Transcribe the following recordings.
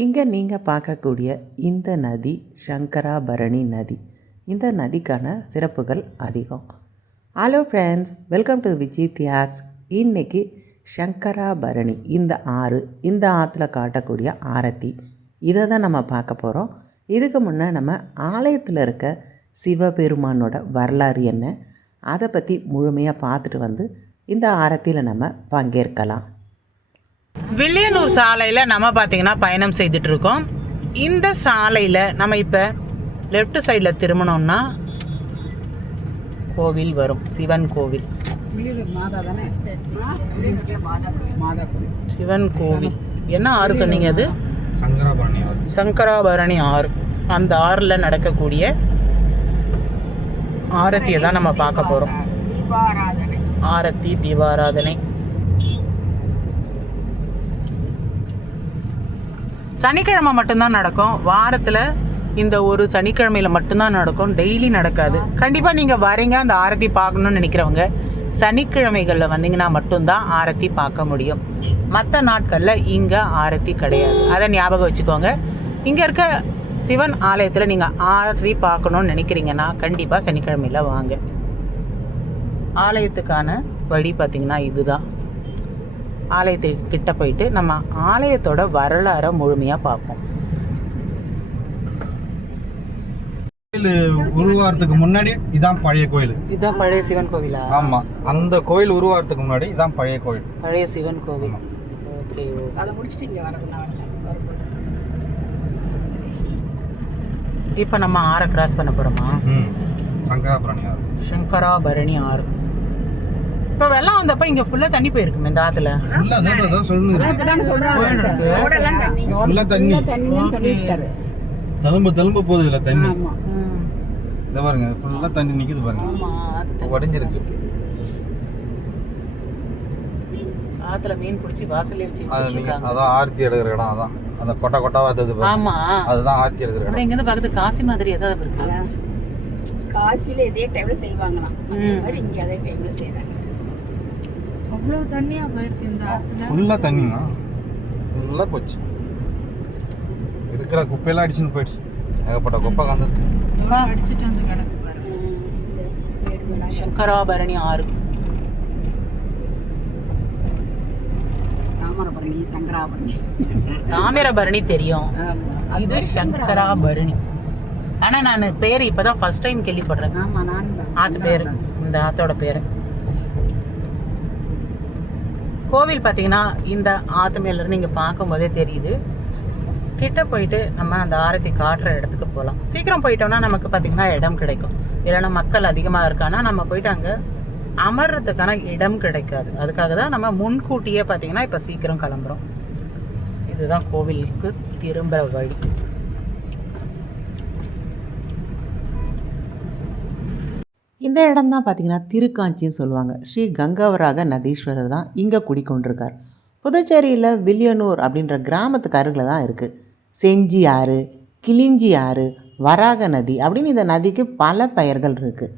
இங்கே நீங்கள் பார்க்கக்கூடிய இந்த நதி சங்கராபரணி நதி. இந்த நதிக்கான சிறப்புகள் அதிகம். Hello friends welcome to Viji Thiyags இன்றைக்கி சங்கராபரணி இந்த ஆறு இந்த ஆற்றுல காட்டக்கூடிய ஆரத்தி. இதை தான் நம்ம பார்க்க போகிறோம் இதுக்கு முன்னே நம்ம ஆலயத்தில் இருக்க சிவபெருமானோட வரலாறு என்ன? அதை பற்றி முழுமையாக பார்த்துட்டு வந்து இந்த ஆரத்தியில் நம்ம பங்கேற்கலாம். வில்லியனூர் சாலையில் நம்ம பார்த்தீங்கன்னா பயணம் செய்துட்டு இருக்கோம் இந்த சாலையில் நம்ம இப்போ லெஃப்ட் சைடில் திரும்பினோம்னா கோவில் வரும். சிவன் கோவில். சிவன் கோவில். என்ன ஆறு சொன்னீங்க அது? சங்கராபரணி ஆறு. சங்கராபரணி ஆறு. அந்த ஆறில் நடக்கக்கூடிய ஆரத்தியை தான் நம்ம பார்க்க போகிறோம் ஆரத்தி தீபாராதனை. சனிக்கிழமை மட்டும்தான் நடக்கும். வாரத்தில் இந்த ஒரு சனிக்கிழமையில் மட்டும்தான் நடக்கும். டெய்லி நடக்காது. கண்டிப்பாக நீங்கள் வரீங்க அந்த ஆரத்தி பார்க்கணும்னு நினைக்கிறவங்க சனிக்கிழமைகளில் வந்தீங்கன்னா மட்டும்தான் ஆரத்தி பார்க்க முடியும். மற்ற நாட்களில் இங்கே ஆரத்தி கிடையாது. அதை ஞாபகம் வச்சுக்கோங்க. இங்கே இருக்க சிவன் ஆலயத்தில் நீங்கள் ஆரத்தி பார்க்கணும்னு நினைக்கிறீங்கன்னா கண்டிப்பாக சனிக்கிழமையில் வாங்க. ஆலயத்துக்கான வழி பார்த்திங்கன்னா இதுதான். ஆலயத்துக்கு கிட்ட போயிட்டு நம்ம ஆலயத்தோட வரலாறை முழுமையாக பார்ப்போம். கோயில் உருவாகிறதுக்கு முன்னாடி இதான் பழைய கோயில். இதுதான் பழைய சிவன் கோவிலா? ஆமா. அந்த கோயில் உருவாகிறதுக்கு முன்னாடி இதான் பழைய கோயில். பழைய சிவன் கோவில். ஓகே. இப்போ நம்ம ஆறை கிராஸ் பண்ண போகிறோமா ம். சங்கராபரணி ஆறு. சங்கராபரணி ஆறு. இப்போ வெள்ளம் வந்தப்போ இங்கே ஃபுல்லாக தண்ணி போயிருக்குமே இந்த ஃபுல்லா ஃபுல்லா தண்ணி. தழும்பு தழும்பு போகுது இதுல தண்ணி. இதை பாருங்க ஃபுல்லா தண்ணி நிக்குது பாருங்க. உடஞ்சிருக்கு. ஆற்றுல மீன் பிடிச்சி வாசல்லே வச்சு அதான் ஆர்த்தி எடுக்கிற இடம் அதான். அந்த கொட்டை கொட்டாவா இருந்தது பாருங்க. ஆமா. அதுதான் ஆர்த்தி எடுக்கிற இடம். அப்புறம் இங்கேருந்து பக்கத்து காசி மாதிரி ஏதாவது இருக்கு. காசில இதே டைம்ல செய்வாங்களாம். அதே மாதிரி இங்க அதே டைம்ல செய்றாங்க. அவ்வளவு தண்ணியா போயிருக்கு இந்த ஆத்துல? ஃபுல்லா தண்ணிங்க ஃபுல்லா போச்சு. இருக்கிற குப்பையெல்லாம் அடிச்சுன்னு போயிடுச்சு. ஏகப்பட்ட குப்பை கந்தது அடிச்சுட்டு வந்து கிடக்கு பாருங்க. சங்கராபரணி ஆறு. தாமரபரணி சங்கராபரணி. தாமிரபரணி தெரியும். இது சங்கராபரணி. ஆனா நான் பேர் இப்பதான் ஃபர்ஸ்ட் டைம் கேள்விப்படுறேன். ஆமா நானும் தான். ஆத்து பேர். இந்த ஆத்தோட பேர். கோவில் பார்த்தீங்கன்னா இந்த ஆத்து மேலேருந்து நீங்கள் பார்க்கும்போதே தெரியுது. கிட்ட போயிட்டு நம்ம அந்த ஆரத்தி காட்டுற இடத்துக்கு போகலாம் சீக்கிரம் போயிட்டோம்னா நமக்கு பார்த்தீங்கன்னா இடம் கிடைக்கும். இல்லைன்னா மக்கள் அதிகமாக இருக்கானா நம்ம போயிட்டு அங்கே அமர்றதுக்கான இடம் கிடைக்காது. அதுக்காக தான் நம்ம முன்கூட்டியே பார்த்தீங்கன்னா இப்போ சீக்கிரம் கிளம்புறோம். இதுதான் கோவிலுக்கு திரும்புகிற வழி. இந்த இடம் தான் பார்த்தீங்கன்னா திருக்காஞ்சின்னு சொல்லுவாங்க. ஸ்ரீ கங்கவராக நதீஸ்வரர் தான் இங்கே குடிக்கொண்டிருக்கார். புதுச்சேரியில் வில்லியனூர் அப்படின்ற கிராமத்துக்கு அருகில் தான் இருக்குது செஞ்சி ஆறு கிளிஞ்சி ஆறு வராக நதி அப்படின்னு இந்த நதிக்கு பல பெயர்கள் இருக்குது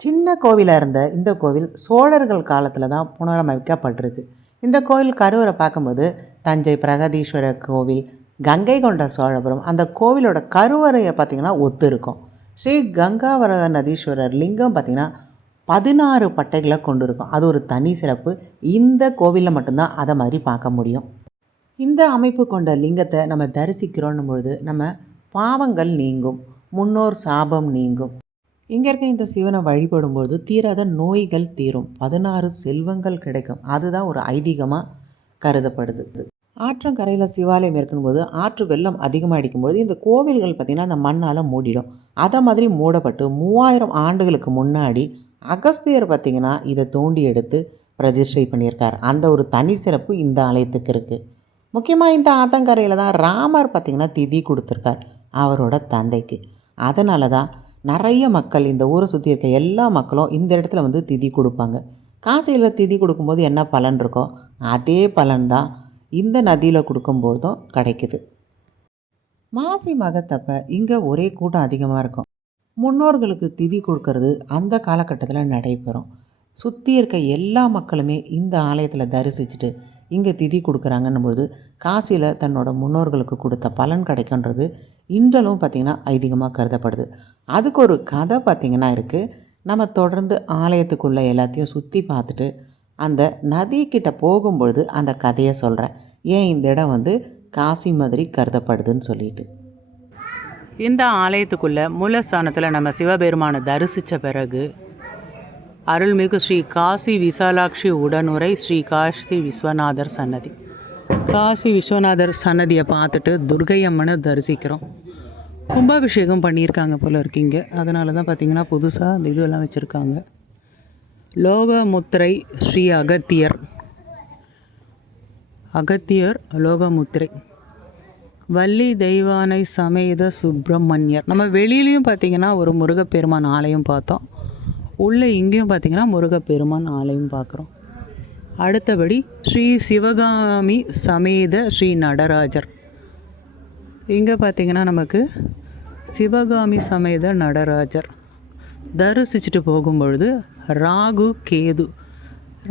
சின்ன கோவிலாக இருந்த இந்த கோவில் சோழர்கள் காலத்தில் தான் புனரமைக்கப்பட்டிருக்கு. இந்த கோவில் கருவறை பார்க்கும்போது தஞ்சை பிரகதீஸ்வரர் கோவில் கங்கை கொண்ட சோழபுரம் அந்த கோவிலோட கருவறையை பார்த்திங்கன்னா ஒத்து இருக்கும். ஸ்ரீ கங்காவர நதீஸ்வரர் லிங்கம் பார்த்திங்கன்னா பதினாறு பட்டைகளை கொண்டு இருக்கும் அது ஒரு தனி சிறப்பு. இந்த கோவிலில் மட்டும்தான் அதை மாதிரி பார்க்க முடியும். இந்த அமைப்பு கொண்ட லிங்கத்தை நம்ம தரிசிக்கிறோன்னும் பொழுது நம்ம பாவங்கள் நீங்கும். முன்னோர் சாபம் நீங்கும். இங்கே இருக்க இந்த சிவனை வழிபடும்போது தீராத நோய்கள் தீரும். பதினாறு செல்வங்கள் கிடைக்கும். அதுதான் ஒரு ஐதீகமாக கருதப்படுது. ஆற்றங்கரையில் சிவாலயம் இருக்கும்போது ஆற்று வெள்ளம் அதிகமாக அடிக்கும்போது இந்த கோவில்கள் பார்த்திங்கன்னா அந்த மண்ணால் மூடிடும். அதை மாதிரி மூடப்பட்டு மூவாயிரம் ஆண்டுகளுக்கு முன்னாடி அகஸ்தியர் பார்த்திங்கன்னா இதை தோண்டி எடுத்து பிரதிஷ்டை பண்ணியிருக்கார். அந்த ஒரு தனி சிறப்பு இந்த ஆலயத்துக்கு இருக்குது முக்கியமாக இந்த ஆத்தங்கரையில் தான் ராமர் பார்த்திங்கன்னா திதி கொடுத்துருக்கார் அவரோட தந்தைக்கு. அதனால தான் நிறைய மக்கள் இந்த ஊரை சுற்றி இருக்க எல்லா மக்களும் இந்த இடத்துல வந்து திதி கொடுப்பாங்க. காசியில் திதி கொடுக்கும்போது என்ன பலன் இருக்கோ அதே பலன் தான் இந்த நதியில் கொடுக்கும்போதும் கிடைக்குது. மாசி மகத்தப்ப இங்கே ஒரே கூட்டம் அதிகமாக இருக்கும். முன்னோர்களுக்கு திதி கொடுக்கறது அந்த காலகட்டத்தில் நடைபெறும். சுற்றி இருக்க எல்லா மக்களுமே இந்த ஆலயத்தில் தரிசிச்சுட்டு இங்கே திதி கொடுக்குறாங்கன்னும் பொழுது காசியில் தன்னோட முன்னோர்களுக்கு கொடுத்த பலன் கிடைக்குன்றது இன்றளவும் பார்த்திங்கன்னா ஐதீகமாக கருதப்படுது. அதுக்கு ஒரு கதை பார்த்திங்கன்னா இருக்குது நம்ம தொடர்ந்து ஆலயத்துக்குள்ளே எல்லாத்தையும் சுற்றி பார்த்துட்டு அந்த நதிக்கிட்ட போகும்பொழுது அந்த கதையை சொல்கிறேன் ஏன் இந்த இடம் வந்து காசி மாதிரி கருதப்படுதுன்னு சொல்லிட்டு. இந்த ஆலயத்துக்குள்ள மூலஸ்தானத்தில் நம்ம சிவபெருமானை தரிசித்த பிறகு அருள்மிகு ஸ்ரீ காசி விசாலாட்சி உடனுரை ஸ்ரீ காசி விஸ்வநாதர் சன்னதி. காசி விஸ்வநாதர் சன்னதியை பார்த்துட்டு துர்கை அம்மனை தரிசிக்கிறோம். கும்பாபிஷேகம் பண்ணியிருக்காங்க போல இருக்கீங்க அதனால தான் பார்த்தீங்கன்னா புதுசாக அந்த இதுவெல்லாம் வச்சுருக்காங்க. லோகமுத்திரை ஸ்ரீ அகத்தியர். அகத்தியர் லோகமுத்திரை. வள்ளி தெய்வானை சமேத சுப்பிரமணியர். நம்ம வெளியிலையும் பார்த்தீங்கன்னா ஒரு முருகப்பெருமான் ஆலயம் பார்த்தோம். உள்ளே இங்கேயும் பார்த்தீங்கன்னா முருகப்பெருமான் ஆலயம் பார்க்குறோம். அடுத்தபடி ஸ்ரீ சிவகாமி சமேத ஸ்ரீ நடராஜர். இங்கே பார்த்திங்கன்னா நமக்கு சிவகாமி சமேத நடராஜர். தரிசிச்சுட்டு போகும்பொழுது ராகு கேது.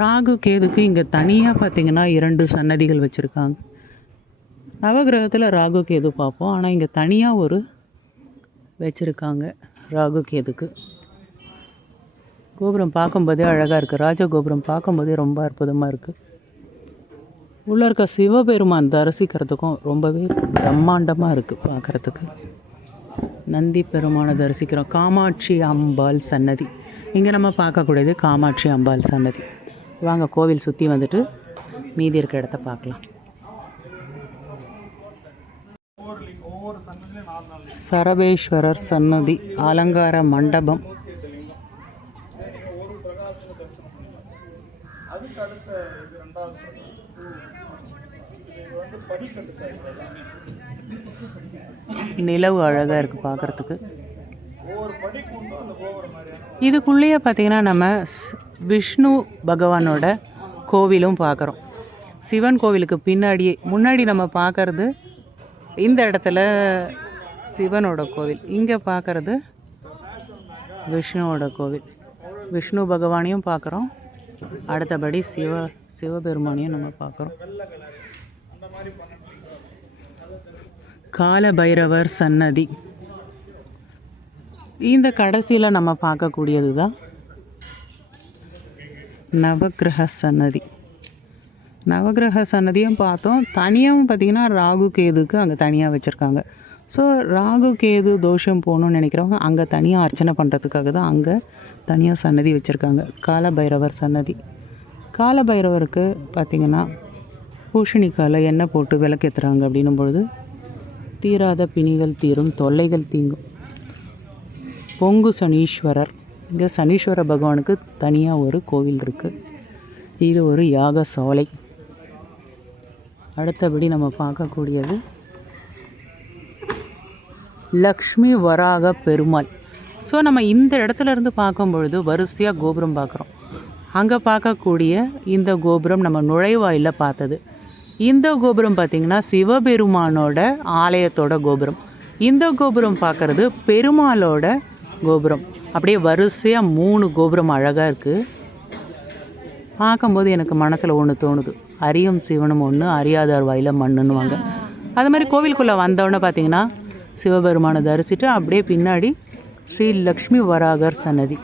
ராகு கேதுக்கு இங்கே தனியாக பார்த்திங்கன்னா இரண்டு சன்னதிகள் வச்சுருக்காங்க. நவகிரகத்தில் ராகு கேது பார்ப்போம். ஆனால் இங்கே தனியாக ஒரு வச்சுருக்காங்க ராகு கேதுக்கு. கோபுரம் பார்க்கும்போதே அழகாக இருக்குது ராஜ கோபுரம் பார்க்கும்போதே ரொம்ப அற்புதமாக இருக்குது உள்ளே இருக்க சிவபெருமான் தரிசிக்கிறதுக்கும் ரொம்பவே பிரம்மாண்டமாக இருக்குது பார்க்குறதுக்கு. நந்தி பெருமானை தரிசிக்கிறோம். காமாட்சி அம்பாள் சன்னதி. இங்கே நம்ம பார்க்கக்கூடியது காமாட்சி அம்பாள் சன்னதி. வாங்க கோவில் சுற்றி வந்துட்டு மீதி இருக்க இடத்த பார்க்கலாம். சரபேஸ்வரர் சன்னதி அலங்கார மண்டபம். நிலவு அழகாக இருக்குது பார்க்குறதுக்கு. இதுக்குள்ளேயே பார்த்தீங்கன்னா நம்ம ஸ்- விஷ்ணு பகவானோட கோவிலும் பார்க்குறோம். சிவன் கோவிலுக்கு பின்னாடியே முன்னாடி நம்ம பார்க்கறது இந்த இடத்துல சிவனோட கோவில். இங்கே பார்க்கறது விஷ்ணுவோட கோவில். விஷ்ணு பகவானையும் பார்க்குறோம். அடுத்தபடி சிவ சிவபெருமானையும் நம்ம பார்க்குறோம். கால பைரவர் சன்னதி. இந்த கடைசியில் நம்ம பார்க்கக்கூடியது தான் நவக்கிரக சன்னதி. நவக்கிரக சன்னதியும் பார்த்தோம். தனியாகவும் பார்த்தீங்கன்னா ராகு கேதுக்கு அங்கே தனியாக வச்சுருக்காங்க. ஸோ ராகு கேது தோஷம் போகணும்னு நினைக்கிறவங்க அங்கே தனியாக அர்ச்சனை பண்ணுறதுக்காக தான் அங்கே தனியாக சன்னதி வச்சுருக்காங்க. கால பைரவர் சன்னதி. கால பைரவருக்கு பார்த்திங்கன்னா பூஷணிக்கால எண்ணெய் போட்டு விளக்கேற்றுறாங்க அப்படின்னும் பொழுது தீராத பிணிகள் தீரும் தொல்லைகள் தீங்கும். பொங்கு சனீஸ்வரர். இங்கே சனீஸ்வர பகவானுக்கு தனியாக ஒரு கோவில் இருக்குது இது ஒரு யாக சாலை. அடுத்தபடி நம்ம பார்க்கக்கூடியது லக்ஷ்மி வராக பெருமாள். ஸோ நம்ம இந்த இடத்துல இருந்து பார்க்கும் பொழுது வரிசையாக கோபுரம் பார்க்குறோம். அங்கே பார்க்கக்கூடிய இந்த கோபுரம் நம்ம நுழைவாயிலில் பார்த்தது. இந்த கோபுரம் பார்த்திங்கன்னா சிவபெருமானோட ஆலயத்தோட கோபுரம். இந்த கோபுரம் பார்க்குறது பெருமாளோட கோபுரம். அப்படியே வரிசையாக மூணு கோபுரம் அழகாக இருக்குது பார்க்கும்போது எனக்கு மனசில் ஒன்று தோணுது. அரியும் சிவனும் ஒன்று அறியாதார் வாயில மண்ணுன்னுவாங்க. அது மாதிரி கோவிலுக்குள்ளே வந்தோடனே பார்த்தீங்கன்னா சிவபெருமானை தரிசிட்டு அப்படியே பின்னாடி ஸ்ரீ லக்ஷ்மி வராகர் சன்னதி.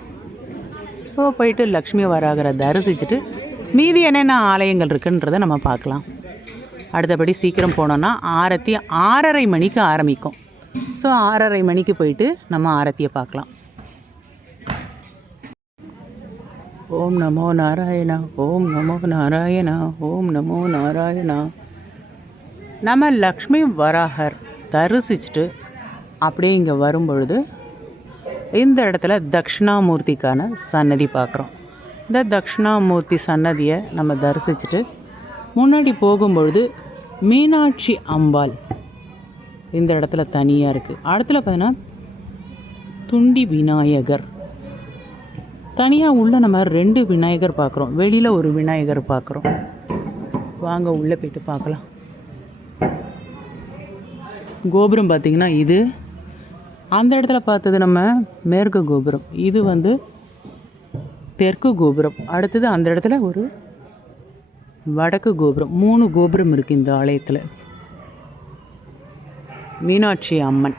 ஸோ போயிட்டு லக்ஷ்மி வராகரை தரிசிச்சுட்டு மீதி என்னென்ன ஆலயங்கள் இருக்குன்றதை நம்ம பார்க்கலாம். அடுத்தபடி சீக்கிரம் போனோன்னா ஆரத்தி ஆறரை மணிக்கு ஆரம்பிக்கும். ஸோ ஆறரை மணிக்கு போயிட்டு நம்ம ஆரத்தியை பார்க்கலாம். ஓம் நமோ நாராயணா ஓம் நமோ நாராயணா ஓம் நமோ நாராயணா. நம்ம லக்ஷ்மி வராகர் தரிசிச்சுட்டு அப்படியே இங்கே வரும்பொழுது இந்த இடத்துல தக்ஷணாமூர்த்திக்கான சன்னதி பார்க்குறோம். இந்த தக்ஷணாமூர்த்தி சன்னதியை நம்ம தரிசிச்சுட்டு முன்னாடி போகும்பொழுது மீனாட்சி அம்பாள் இந்த இடத்துல தனியாக இருக்குது அடுத்துல பார்த்தீங்கன்னா துண்டி விநாயகர். தனியாக உள்ள நம்ம ரெண்டு விநாயகர் பார்க்குறோம் வெளியில் ஒரு விநாயகர் பார்க்குறோம் வாங்க உள்ளே போயிட்டு பார்க்கலாம் கோபுரம் பார்த்திங்கன்னா இது. அந்த இடத்துல பார்த்தது நம்ம மேற்கு கோபுரம். இது வந்து தெற்கு கோபுரம். அடுத்தது அந்த இடத்துல ஒரு வடக்கு கோபுரம். மூணு கோபுரம் இருக்குது இந்த ஆலயத்தில். மீனாட்சி அம்மன்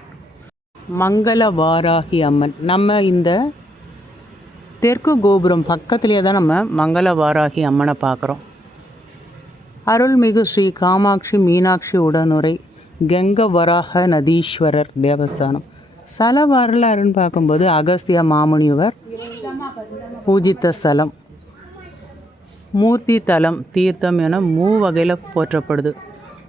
மங்கள வாராகி அம்மன். நம்ம இந்த தெற்கு கோபுரம் பக்கத்துலேயே தான் நம்ம மங்கள வாராகி அம்மனை பார்க்குறோம். அருள்மிகு ஸ்ரீ காமாட்சி மீனாட்சி உடனுரை கங்க வராக நதீஸ்வரர் தேவஸ்தானம். ஸ்தல வரலாறுன்னு பார்க்கும்போது அகஸ்திய மாமுனிவர் பூஜித்த ஸ்தலம். மூர்த்தி தலம் தீர்த்தம் என மூ வகையில் போற்றப்படுது.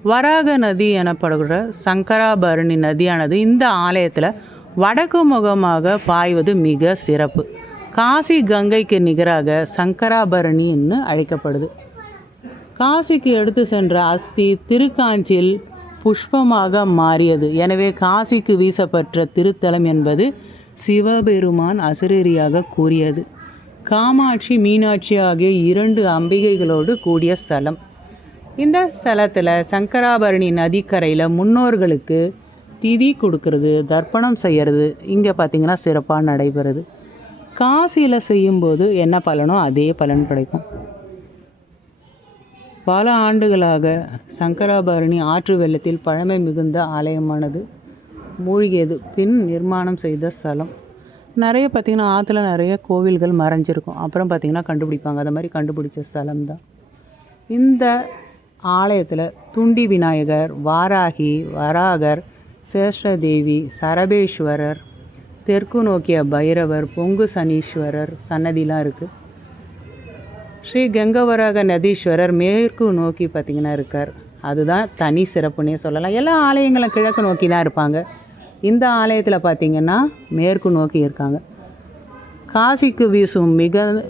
வராக நதி எனப்படுகிற சங்கராபரணி நதியானது இந்த ஆலயத்தில் வடக்கு முகமாக பாய்வது மிக சிறப்பு. காசி கங்கைக்கு நிகராக சங்கராபரணின்னு அழைக்கப்படுது. காசிக்கு எடுத்து சென்ற அஸ்தி திருக்காஞ்சில் புஷ்பமாக மாறியது. எனவே காசிக்கு வீசப்பட்ட திருத்தலம் என்பது சிவபெருமான் அசரீரியாக கூறியது. காமாட்சி மீனாட்சி ஆகிய இரண்டு அம்பிகைகளோடு கூடிய ஸ்தலம். இந்த ஸ்தலத்தில் சங்கராபரணி நதிக்கரையில் முன்னோர்களுக்கு திதி கொடுக்கறது தர்ப்பணம் செய்கிறது இங்கே பார்த்திங்கன்னா சிறப்பாக நடைபெறுது. காசியில் செய்யும்போது என்ன பலனோ அதே பலன் கிடைக்கும். பல ஆண்டுகளாக சங்கராபரணி ஆற்று வெள்ளத்தில் பழமை மிகுந்த ஆலயமானது மூழ்கியது பின் நிர்மாணம் செய்த ஸ்தலம். நிறைய பார்த்திங்கன்னா ஆற்றுல நிறைய கோவில்கள் மறைஞ்சிருக்கும். அப்புறம் பார்த்திங்கன்னா கண்டுபிடிப்பாங்க. அதை மாதிரி கண்டுபிடிச்ச ஸ்தலம் தான் இந்த ஆலயத்தில் துண்டி விநாயகர் வாராகி வராகர் சேஷ்டதேவி சரபேஸ்வரர் தெற்கு நோக்கிய பைரவர் பொங்கு சனீஸ்வரர் சன்னதிலாம் இருக்குது ஸ்ரீ கங்கவராக நதீஸ்வரர் மேற்கு நோக்கி பார்த்திங்கன்னா இருக்கார். அதுதான் தனி சிறப்புன்னே சொல்லலாம். எல்லா ஆலயங்களும் கிழக்கு நோக்கி தான் இருப்பாங்க. இந்த ஆலயத்தில் பார்த்திங்கன்னா மேற்கு நோக்கி இருக்காங்க. காசிக்கு வீசும் மிக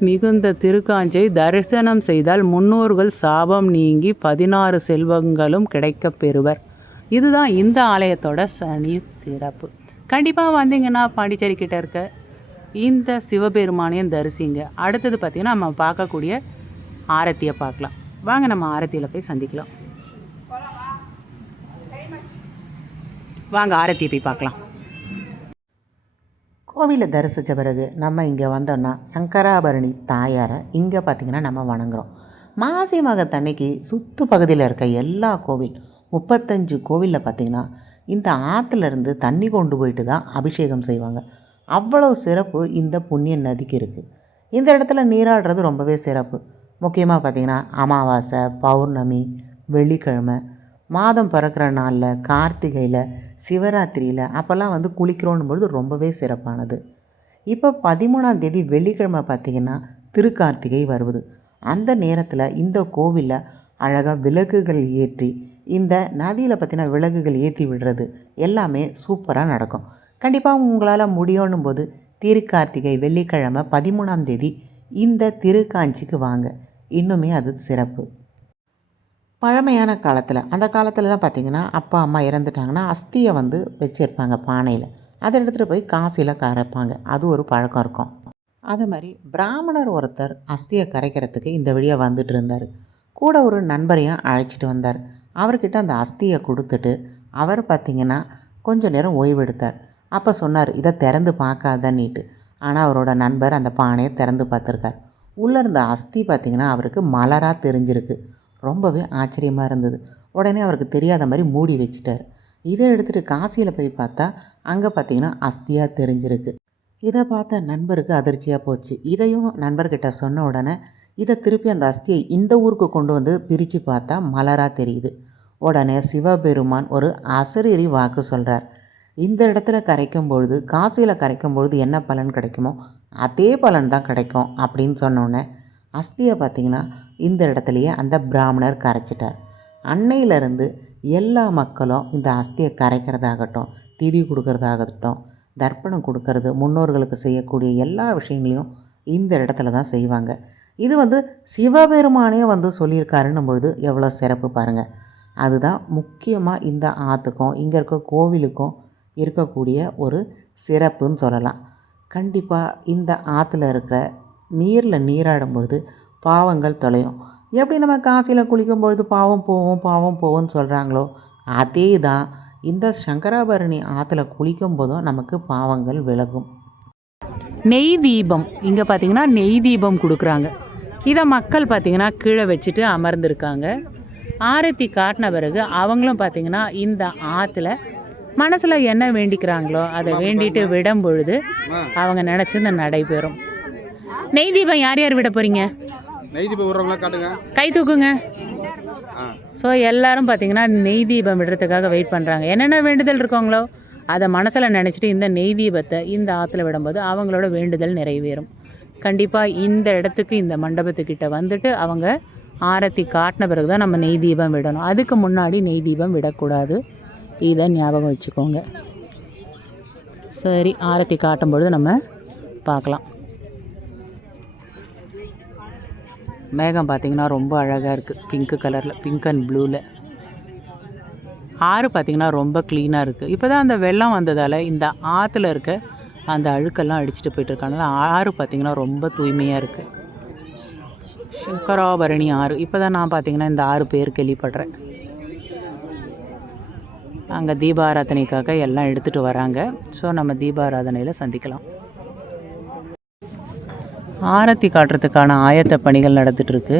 மிகுந்த திருக்காஞ்சை தரிசனம் செய்தால் முன்னோர்கள் சாபம் நீங்கி பதினாறு செல்வங்களும் கிடைக்கப் பெறுவர். இதுதான் இந்த ஆலயத்தோட சனி சிறப்பு. கண்டிப்பாக வந்தீங்கன்னா பாண்டிச்சேரி கிட்ட இருக்க இந்த சிவபெருமானையும் தரிசிங்க. அடுத்தது பார்த்திங்கன்னா நம்ம பார்க்கக்கூடிய ஆரத்தியை பார்க்கலாம். வாங்க நம்ம ஆரத்தியில் போய் சந்திக்கலாம். வாங்க ஆரத்தியை போய் பார்க்கலாம். கோவிலை தரிசித்த பிறகு நம்ம இங்கே வந்தோம்னா சங்கராபரணி தாயாரை இங்கே பார்த்திங்கன்னா நம்ம வணங்குறோம். மாசி மகத்தன்னைக்கு சுற்று பகுதியில் இருக்க எல்லா கோவில் முப்பத்தஞ்சு கோவிலில் பார்த்திங்கன்னா இந்த ஆற்றுலேருந்து தண்ணி கொண்டு போயிட்டு தான் அபிஷேகம் செய்வாங்க. அவ்வளோ சிறப்பு இந்த புண்ணிய நதிக்கு இருக்குது இந்த இடத்துல நீராடுறது ரொம்பவே சிறப்பு. முக்கியமாக பார்த்திங்கன்னா அமாவாசை பௌர்ணமி வெள்ளிக்கிழமை மாதம் பிறக்கிற நாளில் கார்த்திகையில் சிவராத்திரியில் அப்போல்லாம் வந்து குளிக்கிறோன்னும் பொழுது ரொம்பவே சிறப்பானது. இப்போ பதிமூணாம் தேதி வெள்ளிக்கிழமை பார்த்திங்கன்னா திருக்கார்த்திகை வருவது. அந்த நேரத்தில் இந்த கோவிலில் அழகாக விளக்குகள் ஏற்றி இந்த நதியில் பார்த்திங்கன்னா விளக்குகள் ஏற்றி விடுறது எல்லாமே சூப்பராக நடக்கும். கண்டிப்பாக உங்களால் முடியணும் போது திருக்கார்த்திகை வெள்ளிக்கிழமை பதிமூணாம் தேதி இந்த திருக்காஞ்சிக்கு வாங்க. இன்னுமே அது சிறப்பு. பழமையான காலத்தில் அந்த காலத்துலலாம் பார்த்திங்கன்னா அப்பா அம்மா இறந்துட்டாங்கன்னா அஸ்தியை வந்து வச்சுருப்பாங்க பானையில். அதை எடுத்துகிட்டு போய் காசியில் கரைப்பாங்க. அது ஒரு பழக்கம் இருக்கும். அது மாதிரி பிராமணர் ஒருத்தர் அஸ்தியை கரைக்கிறதுக்கு இந்த வழியாக வந்துட்டு இருந்தார். கூட ஒரு நண்பரையும் அழைச்சிட்டு வந்தார். அவர்கிட்ட அந்த அஸ்தியை கொடுத்துட்டு அவர் பார்த்திங்கன்னா கொஞ்சம் நேரம் ஓய்வெடுத்தார் அப்போ சொன்னார் இதை திறந்து பார்க்காதன்னிட்டு ஆனால் அவரோட நண்பர் அந்த பானையை திறந்து பார்த்துருக்கார் உள்ளே இருந்த அஸ்தி பார்த்திங்கன்னா அவருக்கு மலராக தெரிஞ்சிருக்கு. ரொம்பவே ஆச்சரியமாக இருந்தது. உடனே அவருக்கு தெரியாத மாதிரி மூடி வச்சுட்டார். இதை எடுத்துகிட்டு காசியில் போய் பார்த்தா அங்கே பார்த்தீங்கன்னா அஸ்தியாக தெரிஞ்சிருக்கு. இதை பார்த்த நண்பருக்கு அதிர்ச்சியாக போச்சு. இதையும் நண்பர்கிட்ட சொன்ன உடனே இதை திருப்பி அந்த அஸ்தியை இந்த ஊருக்கு கொண்டு வந்து பிரித்து பார்த்தா மலராக தெரியுது. உடனே சிவபெருமான் ஒரு அசரீரி வாக்கு சொல்கிறார் இந்த இடத்துல கரைக்கும் பொழுது காசியில் கரைக்கும் பொழுது என்ன பலன் கிடைக்குமோ அதே பலன் தான் கிடைக்கும் அப்படின்னு சொன்னோன்னே அஸ்தியை பார்த்திங்கன்னா இந்த இடத்துலையே அந்த பிராமணர் கரைச்சிட்டார். அன்னையிலேருந்து எல்லா மக்களும் இந்த அஸ்தியை கரைக்கிறதாகட்டும் திதி கொடுக்கறதாகட்டும் தர்ப்பணம் கொடுக்கறது முன்னோர்களுக்கு செய்யக்கூடிய எல்லா விஷயங்களையும் இந்த இடத்துல தான் செய்வாங்க. இது வந்து சிவபெருமானே வந்து சொல்லியிருக்காருன்னும் பொழுது எவ்வளோ சிறப்பு பாருங்கள் அதுதான் முக்கியமாக இந்த ஆற்றுக்கும் இங்கே இருக்க கோவிலுக்கும் இருக்கக்கூடிய ஒரு சிறப்புன்னு சொல்லலாம். கண்டிப்பாக இந்த ஆற்றுல இருக்கிற நீரில் நீராடும் பொழுது பாவங்கள் தொலையும். எப்படி நம்ம காசியில் குளிக்கும் பொழுது பாவம் போவோம் பாவம் போவோம்னு சொல்கிறாங்களோ அதே தான் இந்த சங்கராபரணி ஆற்றுல குளிக்கும் போதும் நமக்கு பாவங்கள் விலகும். நெய் தீபம். இங்கே பார்த்தீங்கன்னா நெய் தீபம் கொடுக்குறாங்க. இதை மக்கள் பார்த்திங்கன்னா கீழே வச்சுட்டு அமர்ந்திருக்காங்க. ஆரத்தி காட்டின பிறகு அவங்களும் பார்த்திங்கன்னா இந்த ஆற்றுல மனசில் என்ன வேண்டிக்கிறாங்களோ அதை வேண்டிட்டு விடும் பொழுது அவங்க நினச்சது நடைபெறும். நெய் தீபம் யார் யார் விட போகிறீங்க நெய் தீபம் விடுறவங்களா காட்டுங்க. கை தூக்குங்க. ஸோ எல்லாரும் பார்த்தீங்கன்னா நெய் தீபம் விடுறதுக்காக வெயிட் பண்ணுறாங்க என்னென்ன வேண்டுதல் இருக்காங்களோ அதை மனசில் நினச்சிட்டு இந்த நெய் தீபத்தை இந்த ஆற்றுல விடும்போது அவங்களோட வேண்டுதல் நிறைவேறும். கண்டிப்பாக இந்த இடத்துக்கு இந்த மண்டபத்துக்கிட்ட வந்துட்டு அவங்க ஆரத்தி காட்டின பிறகு தான் நம்ம நெய் தீபம் விடணும். அதுக்கு முன்னாடி நெய் தீபம் விடக்கூடாது. இதை ஞாபகம் வச்சுக்கோங்க. சரி ஆரத்தி காட்டும் பொழுது நம்ம பார்க்கலாம். மேகம் பார்த்தீங்கன்னா ரொம்ப அழகாக இருக்குது பிங்க் கலரில் பிங்க் அண்ட் ப்ளூவில் ஆறு பார்த்திங்கன்னா ரொம்ப க்ளீனாக இருக்குது இப்போ தான் அந்த வெள்ளம் வந்ததால் இந்த ஆற்றுல இருக்க அந்த அழுக்கெல்லாம் அடிச்சுட்டு போயிட்டுருக்காங்க ஆறு பார்த்திங்கன்னா ரொம்ப தூய்மையாக இருக்குது சங்கராபரணி ஆறு. இப்போ தான் நான் பார்த்திங்கன்னா இந்த ஆறு பேர் கேள்விப்படுறேன். அங்கே தீபாராதனைக்காக எல்லாம் எடுத்துகிட்டு வராங்க. ஸோ நம்ம தீபாராதனையில் சந்திக்கலாம். ஆரத்தி காட்டுறதுக்கான ஆயத்த பணிகள் நடந்துகிட்ருக்கு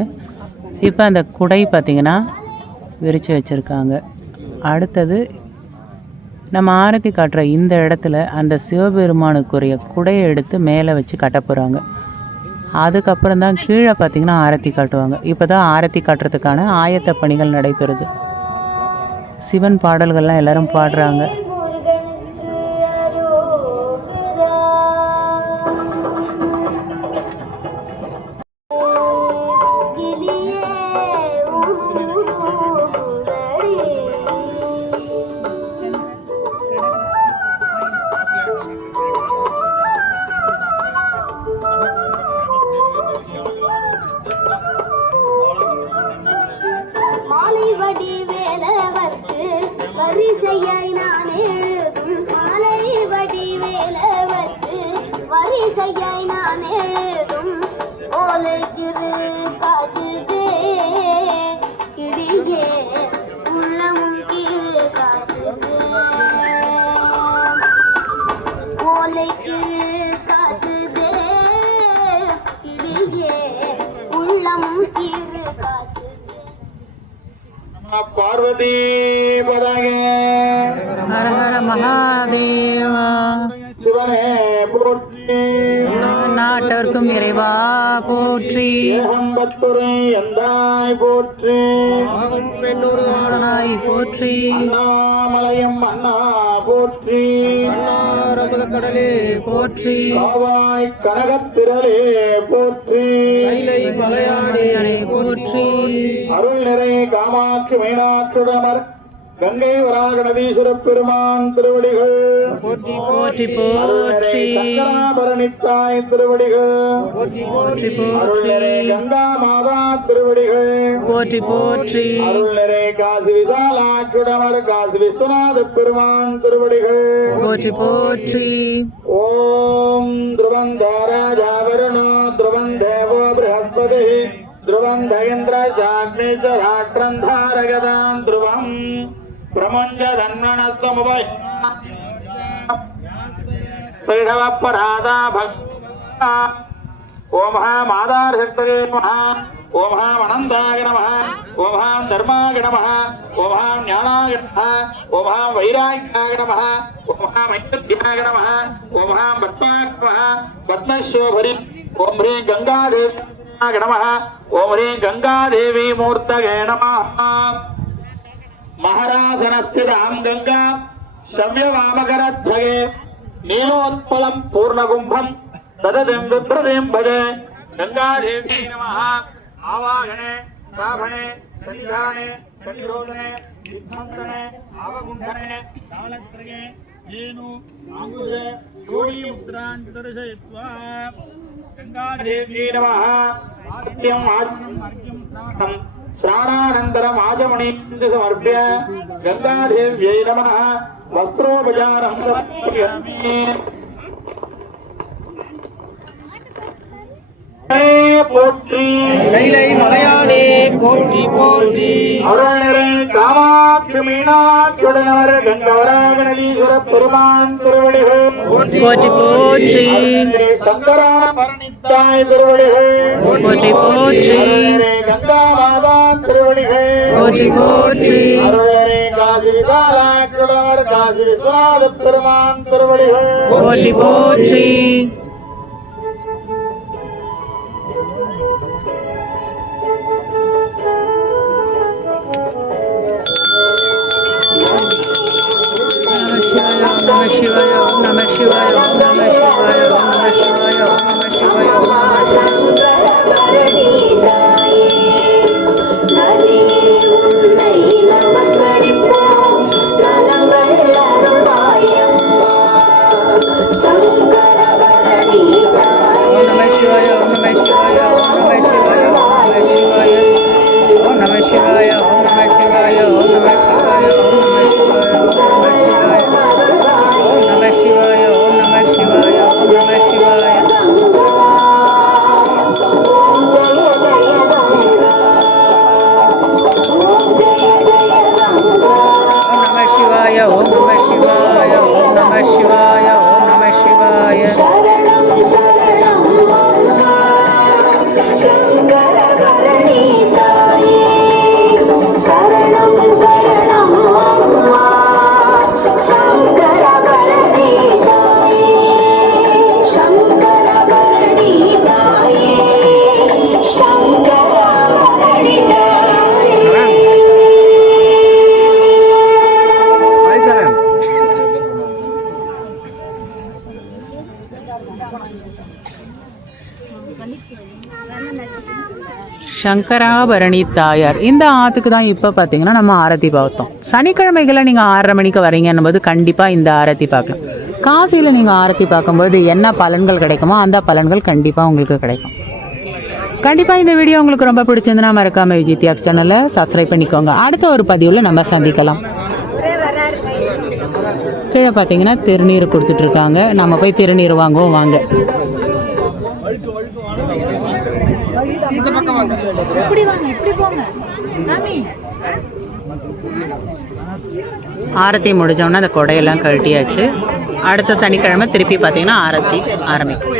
இப்போ அந்த குடை பார்த்திங்கன்னா விரித்து வச்சுருக்காங்க. அடுத்தது நம்ம ஆரத்தி காட்டுற இந்த இடத்துல அந்த சிவபெருமானுக்குரிய குடையை எடுத்து மேலே வச்சு கட்ட போகிறாங்க அதுக்கப்புறம் தான் கீழே பார்த்திங்கன்னா ஆரத்தி காட்டுவாங்க. இப்போ தான் ஆரத்தி காட்டுறதுக்கான ஆயத்த பணிகள் நடைபெறுது. சிவன் பாடல்கள்லாம் எல்லோரும் பாடுறாங்க. பார்வதி ஹர ஹர மகாதேவா சிவனே போற்றி நாட்டவர்க்கும் இறைவா போற்றி ஏகம்பத்துரை எந்தாய் போற்றி பெண்ணூராய் போற்றி அண்ணாமலையம் அண்ணா போற்றி கடலே போற்றி காவாய் கனகத்திரளே போற்றி. போற்றி. அருள் நிறை காமாட்சி மீனாட்சுடமர் கங்கை வராகணதீஸ்வர பெருமான் திருவடிகள். போற்றி போற்றி போற்றி. பரணித்தாய் திருவடிகள். போற்றி போற்றி போற்றி. கங்கா மாதா திருவடிகள். போற்றி போற்றி. அருள்நிறை காசி விசாலாட்சுடவர் காசி விஸ்வநாத பெருமான் திருவடிகள். போற்றி போற்றி. ஓம் துருவம் தாராஜாவரணோ துருவம் தேவோ பிரகஸ்பதி துருவம் தயந்திர சாக்னேஸ்வராட்டம் தாரகதாம் துருவம். ప్రపంచధన్వణస్తముపై శ్రీధవపరాధా భక్త ఓం హాం ఆధారశక్తయే నమ ఓం హాం అనందాయ నమ ఓం హాం ధర్మాయ నమ ఓం హాం జ్ఞానాయ నమ ఓం హాం వైరాగ్యాయ నమ ఓం హాం ఐశ్వర్యాయ నమ నమ మహారాసనస్థితాం గంగా శవ్యవామకరధ్వగే నీలోత్పలం పూర్ణగుంభం సదతిం విభ్రతిం భజే. గంగాదేవి నమ. ఆవాహనే స్థాపనే సన్నిధానే సన్నిరోధనే విధ్వంసనే ఆవగుంఠనే కాలక్రగే నేను ఆంగుజే యోగి ముద్రాన్ దర్శయత్వా గంగాదేవి నమ. ఆత్యం ఆత్యం శ్రవణం. ஸ்நானானந்தரம் ஆஜமணிந்து சமர்ப்பிய கங்காதேவியை நம வஸ்திரோபஜாரம் போற்றி. மலையாளே போற்றி போற்றி. அருள்நிறை காமாட்சி மீனாட்சியுடையார கண்டவராகணீஸ்வர பெருமான் போற்றி போற்றி கங்கா மாதான் திருவடிகள். பெருமான் திருவடிகள் நம சிவாய நம சிவாய. சங்கராபரணி தாயார் இந்த ஆற்றுக்கு தான் இப்போ பார்த்தீங்கன்னா நம்ம ஆரத்தி பார்த்தோம். சனிக்கிழமைகளில் நீங்கள் ஆறரை மணிக்கு வரீங்கன்னும் போது கண்டிப்பாக இந்த ஆரத்தி பார்க்கலாம் காசியில் நீங்கள் ஆரத்தி பார்க்கும்போது என்ன பலன்கள் கிடைக்குமோ அந்த பலன்கள் கண்டிப்பாக உங்களுக்கு கிடைக்கும். கண்டிப்பாக இந்த வீடியோ உங்களுக்கு ரொம்ப பிடிச்சிருந்துன்னா மறக்காம விஜய் தியாக்ஸ் சேனலை சப்ஸ்கிரைப் பண்ணிக்கோங்க. அடுத்த ஒரு பதிவில் நம்ம சந்திக்கலாம். கீழே பார்த்தீங்கன்னா திருநீர் கொடுத்துட்ருக்காங்க நம்ம போய் திருநீர் வாங்குவோம் வாங்க. இப்படி வாங்க இப்படி போங்க. சாமி. ஆரத்தி முடிஞ்சோடனே அந்த கொடையெல்லாம் கழட்டியாச்சு. அடுத்த சனிக்கிழமை திருப்பி பார்த்தீங்கன்னா ஆரத்தி ஆரம்பிக்கும்.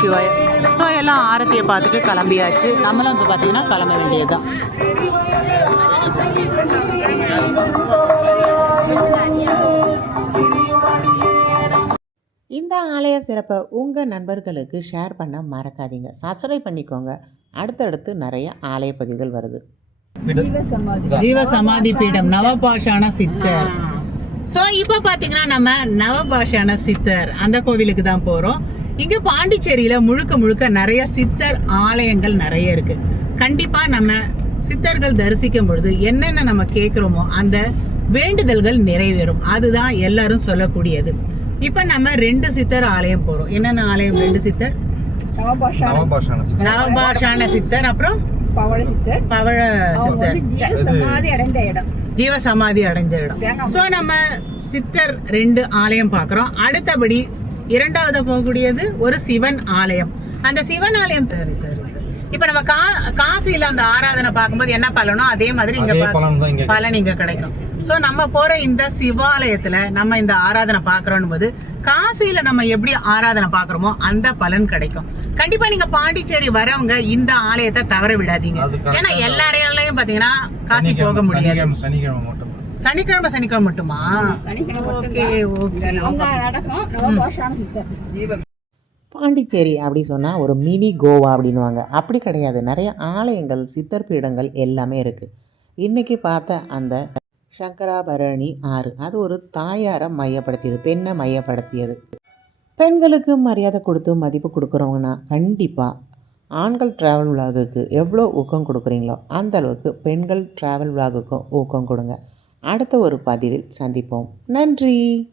சிவாய. ஸோ எல்லாம் ஆரத்தியை பார்த்துட்டு கிளம்பியாச்சு. நம்மளும் இப்போ பார்த்தீங்கன்னா கிளம்ப வேண்டியதுதான். இந்த ஆலய சிறப்பை உங்கள் நண்பர்களுக்கு ஷேர் பண்ண மறக்காதீங்க. சப்ஸ்கிரைப் பண்ணிக்கோங்க. அடுத்தடுத்து நிறைய ஆலய பதிவுகள் வருது. ஜீவ சமாதி பீடம் நவபாஷான சித்தர். ஸோ இப்போ பார்த்தீங்கன்னா நம்ம நவபாஷான சித்தர் அந்த கோவிலுக்கு தான் போகிறோம் இங்கே பாண்டிச்சேரியில் முழுக்க முழுக்க நிறைய சித்தர் ஆலயங்கள் நிறைய இருக்கு. கண்டிப்பாக நம்ம சித்தர்கள் தரிசிக்கும் பொழுது என்னென்ன நம்ம கேட்குறோமோ அந்த வேண்டுதல்கள் நிறைவேறும். அதுதான் எல்லாரும் சொல்லக்கூடியது. இப்போ நம்ம ரெண்டு சித்தர் ஆலயம் போகிறோம் என்னென்ன ஆலயம் ரெண்டு சித்தர்? நவபாஷான. சித்தர். அப்புறம்? பவள சித்தர். பவழ சித்தர். ஜீவ சமாதி அடைந்த இடம். ஜீவ சமாதி அடைஞ்ச இடம். ஸோ நம்ம சித்தர் ரெண்டு ஆலயம் பார்க்குறோம் அடுத்தபடி இரண்டாவது போகக்கூடியது ஒரு சிவன் ஆலயம். அந்த சிவன் ஆலயம் சரி சரி சரி. இப்போ நம்ம கா காசியில் அந்த ஆராதனை பார்க்கும்போது என்ன பலனோ அதே மாதிரி இங்க பலன் இங்க கிடைக்கும். ஸோ நம்ம போற இந்த சிவாலயத்துல நம்ம இந்த ஆராதனை பார்க்கறோம் போது காசியில நம்ம எப்படி ஆராதனை பார்க்கறோமோ அந்த பலன் கிடைக்கும். கண்டிப்பா நீங்க பாண்டிச்சேரி வரவங்க இந்த ஆலயத்தை தவற விடாதீங்க. ஏன்னா. எல்லாரையும் பாத்தீங்கன்னா காசி போக முடியாது. சனிக்கிழமை சனிக்கிழமை மட்டும்? ஓகே பாண்டிச்சேரி அப்படி சொன்னால் ஒரு மினி கோவா அப்படின்வாங்க அப்படி கிடையாது. நிறைய ஆலயங்கள் சித்தர் பீடங்கள் எல்லாமே இருக்குது இன்றைக்கி பார்த்த அந்த சங்கராபரணி ஆறு அது ஒரு தாயாரை மையப்படுத்தியது பெண்ணை மையப்படுத்தியது. பெண்களுக்கு மரியாதை கொடுத்து மதிப்பு கொடுக்குறவங்கன்னா கண்டிப்பாக ஆண்கள் ட்ராவல் விலாகுக்கு எவ்வளோ ஊக்கம் கொடுக்குறீங்களோ அந்த அளவுக்கு பெண்கள் ட்ராவல் விலாகுக்கும் ஊக்கம் கொடுங்க. அடுத்த ஒரு பதிவில் சந்திப்போம். நன்றி.